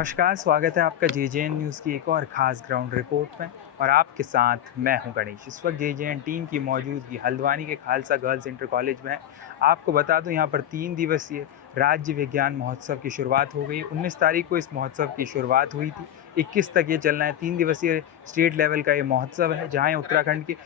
नमस्कार, स्वागत है आपका जेजेएन न्यूज़ की एक और ख़ास ग्राउंड रिपोर्ट में। और आपके साथ मैं हूं गणेश। इस वक्त जेजेएन टीम की मौजूदगी हल्द्वानी के खालसा गर्ल्स इंटर कॉलेज में है। आपको बता दूं, यहां पर 3 दिवसीय राज्य विज्ञान महोत्सव की शुरुआत हो गई। 19 तारीख को इस महोत्सव की शुरुआत हुई थी, 21 तक ये चलना है। 3 दिवसीय स्टेट लेवल का ये महोत्सव है, जहाँ उत्तराखंड के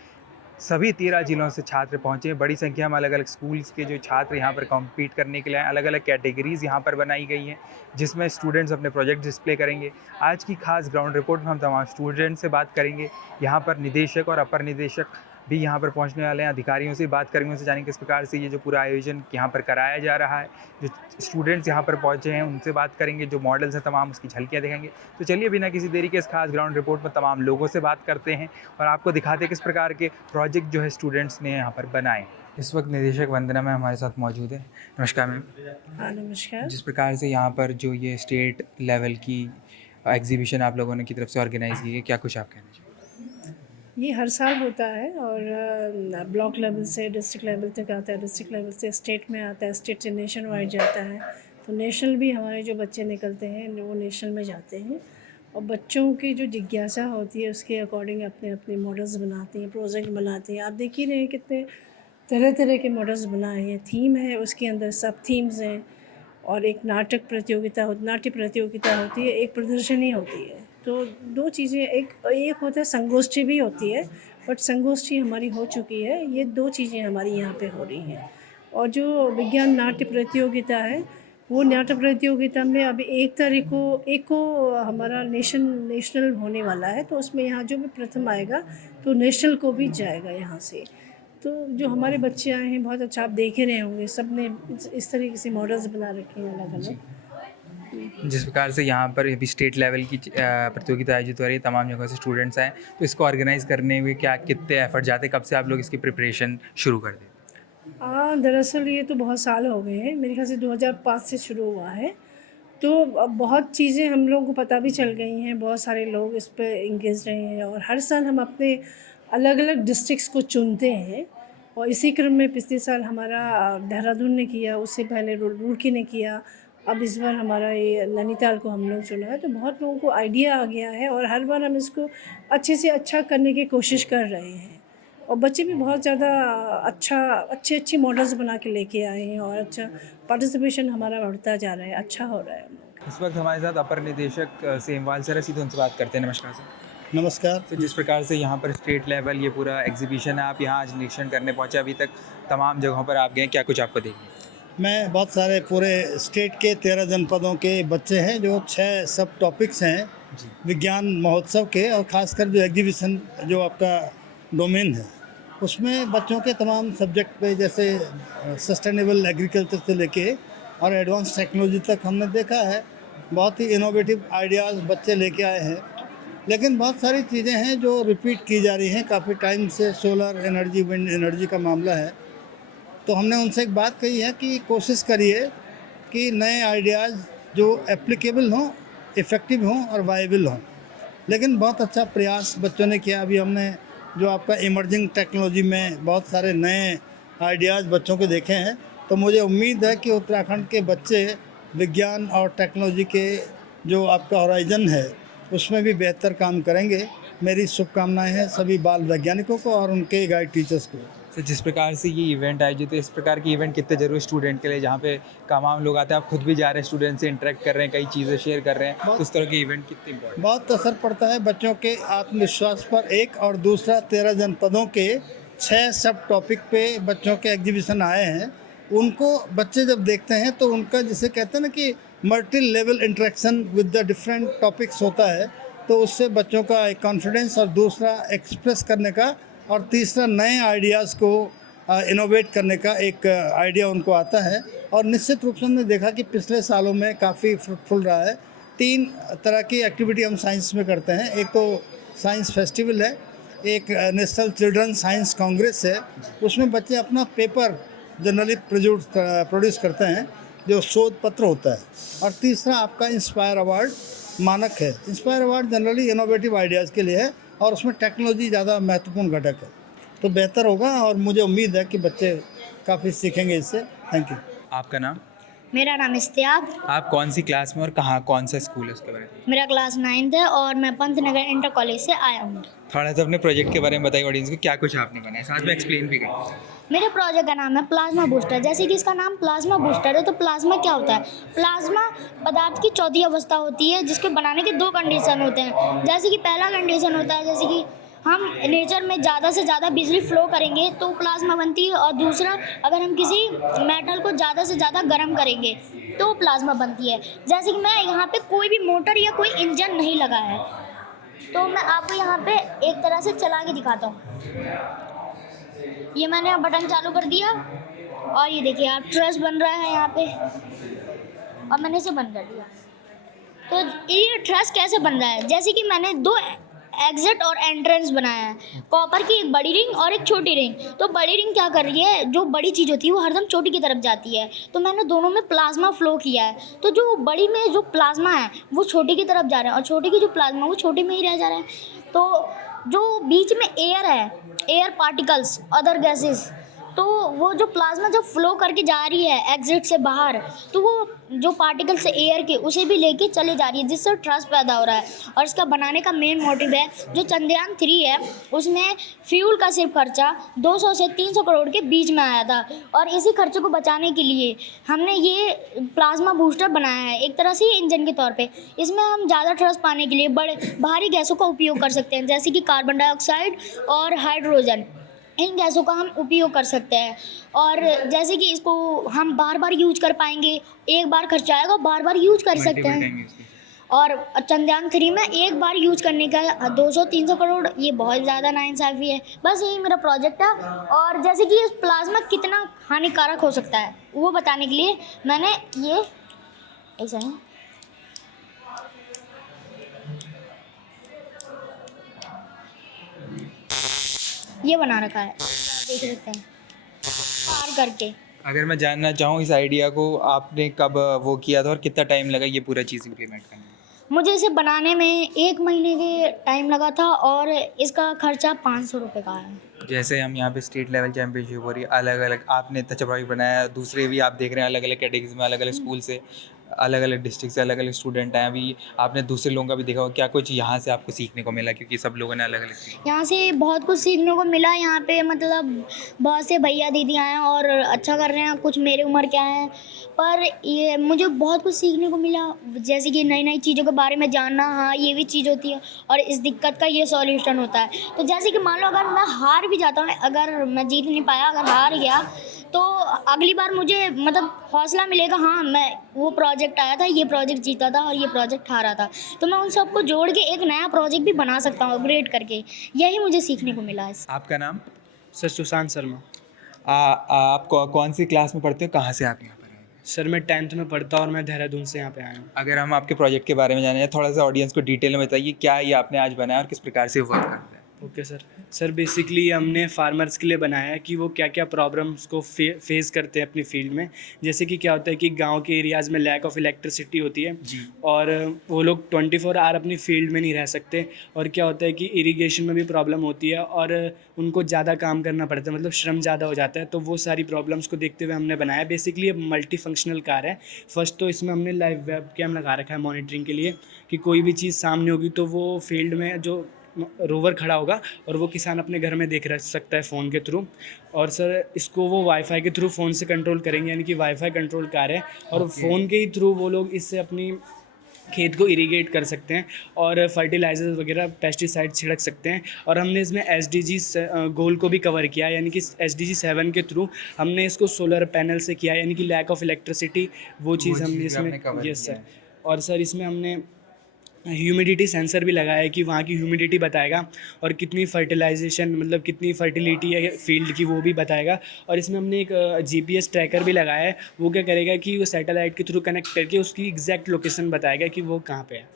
सभी 13 जिलों से छात्र पहुँचे हैं। बड़ी संख्या में अलग-अलग स्कूल्स के जो छात्र यहाँ पर कॉम्पीट करने के लिए आए। अलग-अलग कैटेगरीज़ यहाँ पर बनाई गई हैं, जिसमें स्टूडेंट्स अपने प्रोजेक्ट डिस्प्ले करेंगे। आज की खास ग्राउंड रिपोर्ट में हम तमाम स्टूडेंट से बात करेंगे। यहाँ पर निदेशक और अपर निदेशक भी यहाँ पर पहुँचने वाले हैं। अधिकारियों से बात करेंगे, उनसे जानेंगे किस प्रकार से ये जो पूरा आयोजन यहाँ पर कराया जा रहा है। जो स्टूडेंट्स यहाँ पर पहुँचे हैं, उनसे बात करेंगे। जो मॉडल्स हैं तमाम, उसकी झलकियाँ दिखाएँगे। तो चलिए बिना किसी देरी के इस खास ग्राउंड रिपोर्ट में तमाम लोगों से बात करते हैं और आपको दिखाते हैं किस प्रकार के प्रोजेक्ट जो है स्टूडेंट्स ने यहाँ पर बनाए। इस वक्त निदेशक वंदना मैम हमारे साथ मौजूद है। नमस्कार मैम। हाँ, नमस्कार। जिस प्रकार से यहाँ पर जो ये स्टेट लेवल की एग्जीबिशन आप लोगों ने की तरफ से ऑर्गेनाइज़ की है, क्या कुछ आप कहना चाहिए? ये हर साल होता है और ब्लॉक लेवल से डिस्ट्रिक्ट लेवल तक आता है, डिस्ट्रिक्ट लेवल से स्टेट में आता है, स्टेट से नेशन वाइड जाता है। तो नेशनल भी हमारे जो बच्चे निकलते हैं वो नेशनल में जाते हैं और बच्चों की जो जिज्ञासा होती है उसके अकॉर्डिंग अपने अपने मॉडल्स बनाते हैं, प्रोजेक्ट बनाते हैं। आप देख ही रहे हैं कितने तरह तरह के मॉडल्स बनाए हैं। थीम है, उसके अंदर सब थीम्स हैं और एक नाट्य प्रतियोगिता होती है, एक प्रदर्शनी होती है। तो दो चीज़ें, एक होता है संगोष्ठी भी होती है, बट संगोष्ठी हमारी हो चुकी है। ये दो चीज़ें हमारी यहाँ पे हो रही हैं। और जो विज्ञान नाट्य प्रतियोगिता है, वो नाट्य प्रतियोगिता में अभी 1 तारीख को हमारा नेशनल होने वाला है। तो उसमें यहाँ जो भी प्रथम आएगा तो नेशनल को भी जाएगा यहाँ से। तो जो हमारे बच्चे आए हैं, बहुत अच्छा, आप देख ही रहे होंगे, सब ने इस तरीके से मॉडल्स बना रखे हैं अलग-अलग। जिस प्रकार से यहाँ पर अभी स्टेट लेवल की प्रतियोगिता आयोजित हो रही है, तमाम जगहों से स्टूडेंट्स आए, तो इसको ऑर्गेनाइज़ करने में क्या कितने एफर्ट जाते हैं? कब से आप लोग इसकी प्रिपरेशन शुरू कर देते? दरअसल ये तो बहुत साल हो गए हैं, मेरे ख्याल से 2005 से शुरू हुआ है। तो अब बहुत चीज़ें हम लोगों को पता भी चल गई हैं, बहुत सारे लोग इस पे एंगेज रहे हैं और हर साल हम अपने अलग-अलग डिस्ट्रिक्ट्स को चुनते हैं। और इसी क्रम में पिछले साल हमारा देहरादून ने किया, उससे पहले रुड़की ने किया, अब इस बार हमारा ये नैनीताल को हम लोग चुना है। तो बहुत लोगों को आइडिया आ गया है और हर बार हम इसको अच्छे से अच्छा करने की कोशिश कर रहे हैं। और बच्चे भी बहुत ज़्यादा अच्छी मॉडल्स बना के लेके आए हैं और अच्छा पार्टिसिपेशन हमारा बढ़ता जा रहा है, अच्छा हो रहा है हम लोग। इस वक्त हमारे साथ अपर निदेशक सेमवाल सर है, सीधे उनसे बात करते हैं। नमस्कार सर। नमस्कार। तो जिस प्रकार से यहाँ पर स्टेट लेवल ये पूरा एग्जीबिशन है, आप यहाँ आज निरीक्षण करने पहुँचे, अभी तक तमाम जगहों पर आप गए, क्या कुछ आपको देखिए? मैं बहुत सारे पूरे स्टेट के 13 जनपदों के बच्चे हैं, जो 6 सब टॉपिक्स हैं विज्ञान महोत्सव के, और ख़ासकर जो एग्जीबिशन जो आपका डोमेन है उसमें बच्चों के तमाम सब्जेक्ट पे, जैसे सस्टेनेबल एग्रीकल्चर से लेके और एडवांस टेक्नोलॉजी तक हमने देखा है। बहुत ही इनोवेटिव आइडियाज़ बच्चे लेके आए हैं, लेकिन बहुत सारी चीज़ें हैं जो रिपीट की जा रही हैं काफ़ी टाइम से। सोलर एनर्जी, विंड एनर्जी का मामला है, तो हमने उनसे एक बात कही है कि कोशिश करिए कि नए आइडियाज़ जो एप्लीकेबल हों, इफ़ेक्टिव हों और वायबल हों। लेकिन बहुत अच्छा प्रयास बच्चों ने किया। अभी हमने जो आपका इमर्जिंग टेक्नोलॉजी में बहुत सारे नए आइडियाज़ बच्चों के देखे हैं, तो मुझे उम्मीद है कि उत्तराखंड के बच्चे विज्ञान और टेक्नोलॉजी के जो आपका हॉराइज़न है उसमें भी बेहतर काम करेंगे। मेरी शुभकामनाएं हैं सभी बाल वैज्ञानिकों को और उनके गाइड टीचर्स को। तो जिस प्रकार से ये इवेंट आयोजित है, इस प्रकार के इवेंट कितने जरूरी स्टूडेंट के लिए, जहाँ पे तमाम लोग आते हैं, आप खुद भी जा रहे हैं, स्टूडेंट से इंटरेक्ट कर रहे हैं, कई चीज़ें शेयर कर रहे हैं, उस तरह के इवेंट कितने इम्पोर्टेंट? बहुत असर पड़ता है बच्चों के आत्मविश्वास पर, एक, और दूसरा 13 जनपदों के 6 सब टॉपिक पे बच्चों के एग्जीबिशन आए हैं। उनको बच्चे जब देखते हैं तो उनका, जिसे कहते हैं ना कि multi level interaction with the different topics होता है, तो उससे बच्चों का एक कॉन्फिडेंस, और दूसरा एक्सप्रेस करने का, और तीसरा नए आइडियाज़ को इनोवेट करने का एक आइडिया उनको आता है। और निश्चित रूप से हमने देखा कि पिछले सालों में काफ़ी फ्रूटफुल रहा है। 3 तरह की एक्टिविटी हम साइंस में करते हैं। एक तो साइंस फेस्टिवल है, एक नेशनल चिल्ड्रन साइंस कांग्रेस है, उसमें बच्चे अपना पेपर जनरली प्रोड्यूस करते हैं जो शोध पत्र होता है। और तीसरा आपका इंस्पायर अवार्ड मानक है। Inspire award generally innovative ideas के लिए है और उसमें टेक्नोलॉजी ज़्यादा महत्वपूर्ण घटक है, तो बेहतर होगा और मुझे उम्मीद है कि बच्चे काफ़ी सीखेंगे इससे। Thank you. आपका नाम? मेरा नाम इश्तियाक। आप कौन सी क्लास में और कहाँ कौन सा स्कूल है उसके बारे में? मेरा क्लास 9th है और मैं पंतनगर इंटर कॉलेज से आया हूँ। थोड़ा सा अपने प्रोजेक्ट के बारे में बताइए ऑडियंस को, क्या कुछ आपने बनाया, साथ में एक्सप्लेन भी करें। मेरे प्रोजेक्ट का नाम है प्लाज्मा बूस्टर। जैसे कि इसका नाम प्लाज्मा बूस्टर है, तो प्लाज्मा क्या होता है? प्लाज्मा पदार्थ की चौथी अवस्था होती है जिसको बनाने के 2 कंडीशन होते हैं। जैसे कि पहला कंडीशन होता है, जैसे कि हम नेचर में ज़्यादा से ज़्यादा बिजली फ्लो करेंगे तो प्लाज्मा बनती है, और दूसरा अगर हम किसी मेटल को ज़्यादा से ज़्यादा गर्म करेंगे तो प्लाज्मा बनती है। जैसे कि मैं यहाँ पे कोई भी मोटर या कोई इंजन नहीं लगा है, तो मैं आपको यहाँ पे एक तरह से चला के दिखाता हूँ। ये मैंने बटन चालू कर दिया और ये देखिए आप ट्रस बन रहा है यहाँ पे, और मैंने इसे बंद कर दिया। तो ये ट्रस कैसे बन रहा है? जैसे कि मैंने 2 एग्जिट और एंट्रेंस बनाया है, कॉपर की एक बड़ी रिंग और एक छोटी रिंग। तो बड़ी रिंग क्या कर रही है, जो बड़ी चीज़ होती है वो हरदम छोटी की तरफ जाती है, तो मैंने दोनों में प्लाज्मा फ्लो किया है। तो जो बड़ी में जो प्लाज्मा है वो छोटी की तरफ जा रहा है, और छोटी की जो प्लाज्मा वो छोटी में ही रह जा रहा है। तो जो बीच में एयर है, एयर पार्टिकल्स, अदर गैसेस, तो वो जो प्लाज्मा जब फ्लो करके जा रही है एग्जिट से बाहर, तो वो जो पार्टिकल्स है एयर के उसे भी लेके चले जा रही है, जिससे ट्रस्ट पैदा हो रहा है। और इसका बनाने का मेन मोटिव है, जो चंद्रयान 3 है उसमें फ्यूल का सिर्फ खर्चा 200 से 300 करोड़ के बीच में आया था, और इसी खर्चे को बचाने के लिए हमने ये प्लाज्मा बूस्टर बनाया है, एक तरह से इंजन के तौर पे। इसमें हम ज़्यादा ट्रस्ट पाने के लिए बड़े भारी गैसों का उपयोग कर सकते हैं, जैसे कि कार्बन डाइऑक्साइड और हाइड्रोजन। इन गैसों का हम उपयोग कर सकते हैं, और जैसे कि इसको हम बार बार यूज कर पाएंगे, एक बार खर्चा आएगा बार बार यूज कर सकते हैं। और चंद्रयान 3 में एक बार यूज करने का 200-300 करोड़, ये बहुत ज़्यादा नाइंसाफ़ी है। बस यही मेरा प्रोजेक्ट है, और जैसे कि प्लाज्मा कितना हानिकारक हो सकता है वो बताने के लिए मैंने ये ऐसा ही ये बना रखा है, देख सकते हैं पार करके। अगर मैं जानना चाहूँ इस आइडिया को आपने कब वो किया था और कितना टाइम लगा ये पूरा चीज़ इम्प्लीमेंट करने में? मुझे इसे बनाने में 1 महीने के टाइम लगा था, और इसका खर्चा 500 रुपये का है। जैसे हम यहाँ पे स्टेट लेवल चैम्पियनशिप हो रही है, अलग अलग आपने इतना अच्छा प्रोजेक्ट बनाया, दूसरे भी आप देख रहे हैं अलग अलग कैटेगरीज में, अलग अलग स्कूल से, अलग अलग डिस्ट्रिक्ट से अलग अलग स्टूडेंट हैं। अभी आपने दूसरे लोगों का भी देखा होगा, क्या कुछ यहाँ से आपको सीखने को मिला, क्योंकि सब लोगों ने अलग अलग यहाँ से बहुत कुछ सीखने को मिला। यहाँ पे मतलब बहुत से भैया दीदियाँ हैं और अच्छा कर रहे हैं, कुछ मेरे उम्र के हैं, पर ये मुझे बहुत कुछ सीखने को मिला, जैसे कि नई नई चीज़ों के बारे में जानना, हाँ ये भी चीज़ होती है और इस दिक्कत का ये सॉल्यूशन होता है। तो जैसे कि मान लो अगर मैं हार भी जाता हूँ, अगर मैं जीत नहीं पाया, अगर हार गया, तो अगली बार मुझे मतलब हौसला मिलेगा, हाँ मैं वो प्रोजेक्ट आया था, ये प्रोजेक्ट जीता था और ये प्रोजेक्ट हारा था, तो मैं उन सबको जोड़ के एक नया प्रोजेक्ट भी बना सकता हूँ अपग्रेड करके। यही मुझे सीखने को मिला है। आपका नाम? सर सुशांत शर्मा। आप कौन सी क्लास में पढ़ते हो, कहाँ से आप यहाँ पर आए? सर मैं 10th में पढ़ता हूँ और मैं देहरादून से यहाँ पे आया हूँ। अगर हम आपके प्रोजेक्ट के बारे में जाने, थोड़ा सा ऑडियंस को डिटेल में बताइए, क्या ये आपने आज बनाया और किस प्रकार से वर्क करता है? ओके सर बेसिकली हमने फार्मर्स के लिए बनाया है कि वो क्या क्या प्रॉब्लम्स को फेस करते हैं अपनी फील्ड में। जैसे कि क्या होता है कि गांव के एरियाज़ में लैक ऑफ इलेक्ट्रिसिटी होती है और वो लोग 24 आवर अपनी फील्ड में नहीं रह सकते, और क्या होता है कि इरिगेशन में भी प्रॉब्लम होती है और उनको ज़्यादा काम करना पड़ता है, मतलब श्रम ज़्यादा हो जाता है। तो वो सारी प्रॉब्लम्स को देखते हुए हमने बनाया। बेसिकली ये मल्टी फंक्शनल कार है। फर्स्ट तो इसमें हमने लाइव वेब कैम लगा रखा है मॉनिटरिंग के लिए, कि कोई भी चीज़ सामने होगी तो वो फील्ड में जो रोवर खड़ा होगा और वो किसान अपने घर में देख सकता है फ़ोन के थ्रू। और सर इसको वो वाईफाई के थ्रू फ़ोन से कंट्रोल करेंगे, यानी कि वाईफाई कंट्रोल कार है, और फ़ोन के ही थ्रू वो लोग इससे अपनी खेत को इरीगेट कर सकते हैं और फर्टिलाइजर्स वगैरह पेस्टिसाइड छिड़क सकते हैं। और हमने इसमें SDG गोल को भी कवर किया, यानी कि SDG 7 के थ्रू हमने इसको सोलर पैनल से किया, यानी कि लैक ऑफ इलेक्ट्रिसिटी वो चीज़ हमने इसमें। Yes sir. और सर इसमें हमने ह्यूमिडिटी सेंसर भी लगाया है कि वहाँ की ह्यूमिडिटी बताएगा और कितनी फर्टिलाइजेशन मतलब कितनी फर्टिलिटी है फील्ड की वो भी बताएगा। और इसमें हमने एक GPS ट्रैकर भी लगाया है, वो क्या करेगा कि वो सैटेलाइट के थ्रू कनेक्ट करके उसकी एग्जैक्ट लोकेशन बताएगा कि वो कहाँ पे है।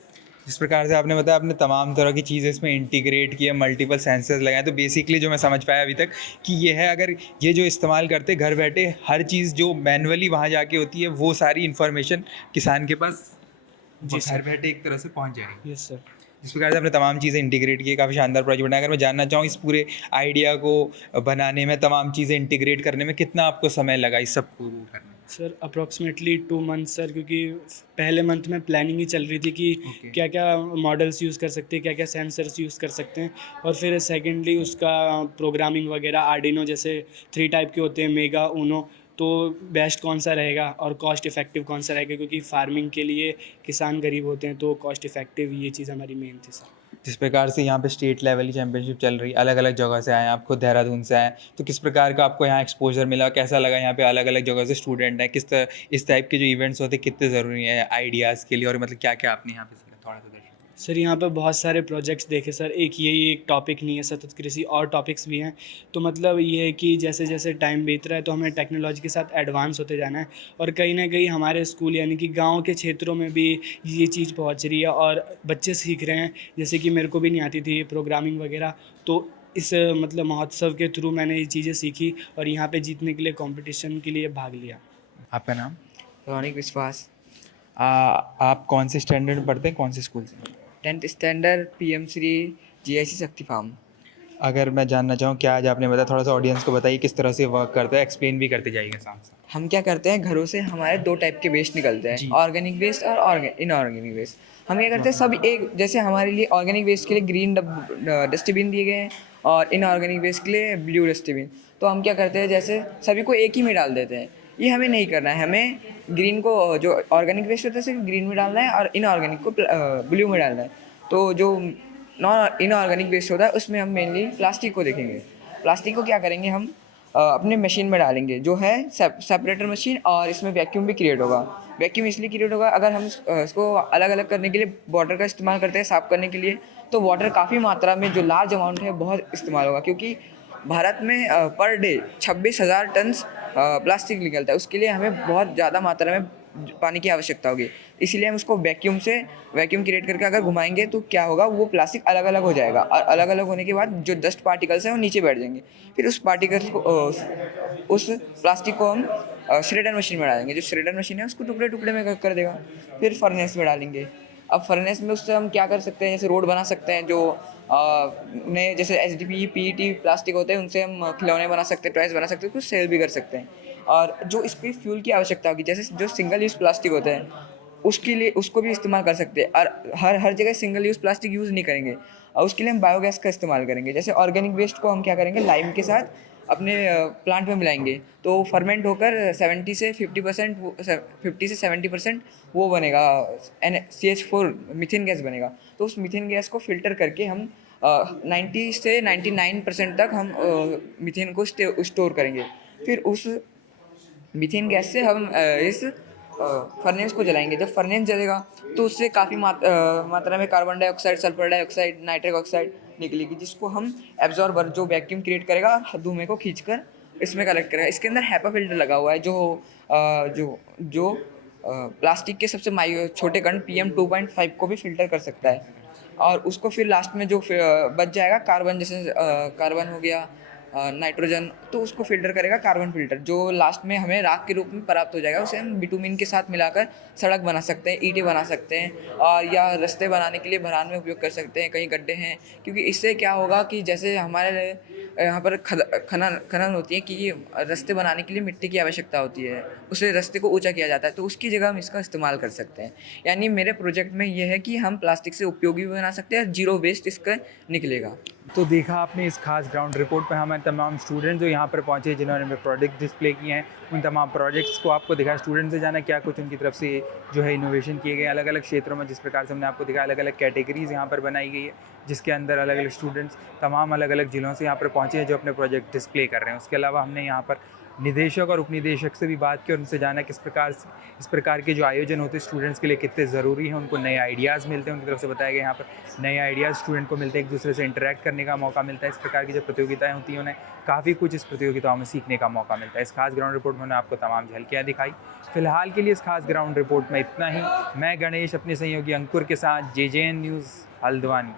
जिस प्रकार से आपने बताया, आपने तमाम तरह की चीज़ें इसमें इंटीग्रेट किया, मल्टीपल सेंसर्स लगाए, तो बेसिकली जो मैं समझ पाया अभी तक कि ये है, अगर ये जो इस्तेमाल करते घर बैठे हर चीज़ जो मैनुअली वहाँ जाके होती है वो सारी इन्फॉर्मेशन किसान के पास जी घर बैठे एक तरह से पहुँच जाएगी। Yes sir. जिस प्रकार से आपने तमाम चीज़ें इंटीग्रेट की, काफ़ी शानदार प्रोजेक्ट बनाया। अगर मैं जानना चाहूँ इस पूरे आइडिया को बनाने में, तमाम चीज़ें इंटीग्रेट करने में कितना आपको समय लगा इस सब को करने में? सर अप्रॉक्सीमेटली 2 मंथ सर, क्योंकि पहले मंथ में प्लानिंग ही चल रही थी कि Okay. क्या क्या मॉडल्स यूज़ कर सकते हैं, क्या क्या सेंसर्स यूज़ कर सकते हैं, और फिर सेकेंडली उसका प्रोग्रामिंग वगैरह आर्डिनो जैसे 3 टाइप के होते हैं, मेगा, ऊनो, तो बेस्ट कौन सा रहेगा और कॉस्ट इफ़ेक्टिव कौन सा रहेगा, क्योंकि फार्मिंग के लिए किसान गरीब होते हैं, तो कॉस्ट इफ़ेक्टिव ये चीज़ हमारी मेन थी सर। जिस प्रकार से यहाँ पे स्टेट लेवल की चैंपियनशिप चल रही है, अलग अलग जगह से आए हैं, आप खुद देहरादून से आए हैं, तो किस प्रकार का आपको यहाँ एक्सपोजर मिला, कैसा लगा यहाँ पे अलग अलग जगह से स्टूडेंट हैं, किस तरह इस टाइप के जो इवेंट्स होते हैं कितने ज़रूरी हैं आइडियाज़ के लिए, और मतलब क्या क्या आपने यहाँ पे सीखा, थोड़ा सा दर्शकों सर यहाँ पे बहुत सारे प्रोजेक्ट्स देखे सर, एक यही एक टॉपिक नहीं है, सतत कृषि और टॉपिक्स भी हैं। तो मतलब ये है कि जैसे जैसे टाइम बीत रहा है तो हमें टेक्नोलॉजी के साथ एडवांस होते जाना है, और कहीं ना कहीं हमारे स्कूल यानी कि गांव के क्षेत्रों में भी ये चीज़ पहुंच रही है और बच्चे सीख रहे हैं। जैसे कि मेरे को भी नहीं आती थी प्रोग्रामिंग वगैरह, तो इस मतलब महोत्सव के थ्रू मैंने ये चीज़ें सीखी और यहाँ पे जीतने के लिए कंपटीशन के लिए भाग लिया। आपका नाम? रौनिक विश्वास, आप कौन से स्टैंडर्ड में पढ़ते हैं, कौन से स्कूल से? 10th standard, PM Shri GIC शक्ति फार्म। अगर मैं जानना चाहूँ, क्या आज आपने बताया, थोड़ा सा ऑडियंस को बताइए किस तरह से वर्क करता है, एक्सप्लेन भी करते जाइएगा साथ साथ। हम क्या करते हैं, घरों से हमारे 2 टाइप के वेस्ट निकलते जी। हैं, ऑर्गेनिक वेस्ट और इनऑर्गेनिक वेस्ट। हम क्या करते हैं, सब एक जैसे हमारे लिए ऑर्गेनिक वेस्ट के लिए ग्रीन डस्टबिन दिए गए हैं और इनऑर्गेनिक वेस्ट के लिए ब्लू डस्टबिन। तो हम क्या करते हैं, जैसे सभी को एक ही में डाल देते हैं। ये हमें नहीं करना है, हमें ग्रीन को, जो ऑर्गेनिक वेस्ट होता है सिर्फ ग्रीन में डालना है और इनऑर्गेनिक को ब्लू में डालना है। तो जो इनऑर्गेनिक वेस्ट होता है उसमें हम मेनली प्लास्टिक को देखेंगे। प्लास्टिक को क्या करेंगे, हम अपने मशीन में डालेंगे, जो है सेपरेटर मशीन, और इसमें वैक्यूम भी क्रिएट होगा। वैक्यूम इसलिए क्रिएट होगा, अगर हम इसको अलग अलग करने के लिए वाटर का इस्तेमाल करते हैं साफ़ करने के लिए, तो वाटर काफ़ी मात्रा में, जो लार्ज अमाउंट है, बहुत इस्तेमाल होगा, क्योंकि भारत में पर डे 26,000 टन प्लास्टिक निकलता है। उसके लिए हमें बहुत ज़्यादा मात्रा में पानी की आवश्यकता होगी। इसीलिए हम उसको वैक्यूम क्रिएट करके अगर घुमाएंगे तो क्या होगा, वो प्लास्टिक अलग अलग हो जाएगा, और अलग अलग होने के बाद जो डस्ट पार्टिकल्स हैं वो नीचे बैठ जाएंगे। फिर उस पार्टिकल्स को, उस प्लास्टिक को हम श्रेडर मशीन में डालेंगे। जो श्रेडर मशीन है उसको टुकड़े टुकड़े में कर देगा। फिर फर्नेस में डालेंगे। अब फर्नेस में उससे हम क्या कर सकते हैं, जैसे रोड बना सकते हैं, जो नए जैसे HDPE PET प्लास्टिक होते हैं, उनसे हम खिलौने बना सकते हैं, टॉयज़ बना सकते हैं, कुछ सेल भी कर सकते हैं। और जो इसकी फ्यूल की आवश्यकता होगी, जैसे जो सिंगल यूज़ प्लास्टिक होते हैं, उसके लिए उसको भी इस्तेमाल कर सकते हैं। और हर जगह सिंगल यूज़ प्लास्टिक यूज़ नहीं करेंगे, और उसके लिए हम बायोगैस का इस्तेमाल करेंगे। जैसे ऑर्गेनिक वेस्ट को हम क्या करेंगे, लाइम के साथ अपने प्लांट में मिलाएंगे, तो फर्मेंट होकर 70 से 70% वो बनेगा, CH4 मीथेन गैस बनेगा। तो उस मीथेन गैस को फिल्टर करके हम 90 से 99% तक हम मीथेन को स्टोर करेंगे। फिर उस मीथेन गैस से हम इस फर्नेस को जलाएंगे। जब फर्नेस जलेगा तो उससे काफ़ी मात्रा में carbon dioxide, sulphur dioxide, nitric oxide निकलेगी, जिसको हम एब्जॉर्बर, जो वैक्यूम क्रिएट करेगा, धुएं को खींचकर इसमें कलेक्ट करेगा। इसके अंदर हैपा फिल्टर लगा हुआ है, जो प्लास्टिक के सबसे छोटे कण PM2.5 को भी फिल्टर कर सकता है। और उसको फिर लास्ट में जो बच जाएगा कार्बन, जैसे कार्बन हो गया, नाइट्रोजन, तो उसको फिल्टर करेगा कार्बन फिल्टर, जो लास्ट में हमें राख के रूप में प्राप्त हो जाएगा। उसे हम बिटुमिन के साथ मिलाकर सड़क बना सकते हैं, ईंटें बना सकते हैं, और या रास्ते बनाने के लिए भरान में उपयोग कर सकते हैं, कहीं गड्ढे हैं। क्योंकि इससे क्या होगा कि जैसे हमारे यहाँ पर खनन होती है कि रास्ते बनाने के लिए मिट्टी की आवश्यकता होती है, उसे रास्ते को ऊंचा किया जाता है, तो उसकी जगह हम इसका इस्तेमाल कर सकते हैं। यानी मेरे प्रोजेक्ट में ये है कि हम प्लास्टिक से उपयोगी भी बना सकते हैं और जीरो वेस्ट इसका निकलेगा। तो देखा आपने इस खास ग्राउंड रिपोर्ट पर हमारे तमाम स्टूडेंट जो यहाँ पर पहुँचे, जिन्होंने प्रोजेक्ट डिस्प्ले किए हैं, उन तमाम प्रोजेक्ट्स को आपको दिखाया। स्टूडेंट से जाना क्या कुछ उनकी तरफ से जो है इनोवेशन किए गए अलग अलग क्षेत्रों में, जिस प्रकार से हमने आपको दिखाया, अलग अलग कैटेगरीज़ यहाँ पर बनाई गई है, जिसके अंदर अलग अलग स्टूडेंट्स तमाम अलग अलग ज़िलों से यहाँ पर पहुँचे हैं, जो अपने प्रोजेक्ट डिस्प्ले कर रहे हैं। उसके अलावा हमने यहाँ पर निदेशक और उपनिदेशक से भी बात की और उनसे जाना किस प्रकार से इस प्रकार के जो आयोजन होते हैं स्टूडेंट्स के लिए कितने ज़रूरी हैं, उनको नए आइडियाज़ मिलते हैं। उनकी तरफ से बताया गया यहाँ पर नए आइडियाज़ स्टूडेंट को मिलते हैं, एक दूसरे से इंटरेक्ट करने का मौका मिलता है। इस प्रकार की जो प्रतियोगिताएं होती हैं उन्हें काफ़ी कुछ इस प्रतियोगिताओं में सीखने का मौका मिलता है। इस खास ग्राउंड रिपोर्ट में उन्होंने आपको तमाम झलकियाँ दिखाई। फिलहाल के लिए इस खास ग्राउंड रिपोर्ट में इतना ही। मैं गणेश अपने सहयोगी अंकुर के साथ JJN न्यूज़ हल्द्वानी।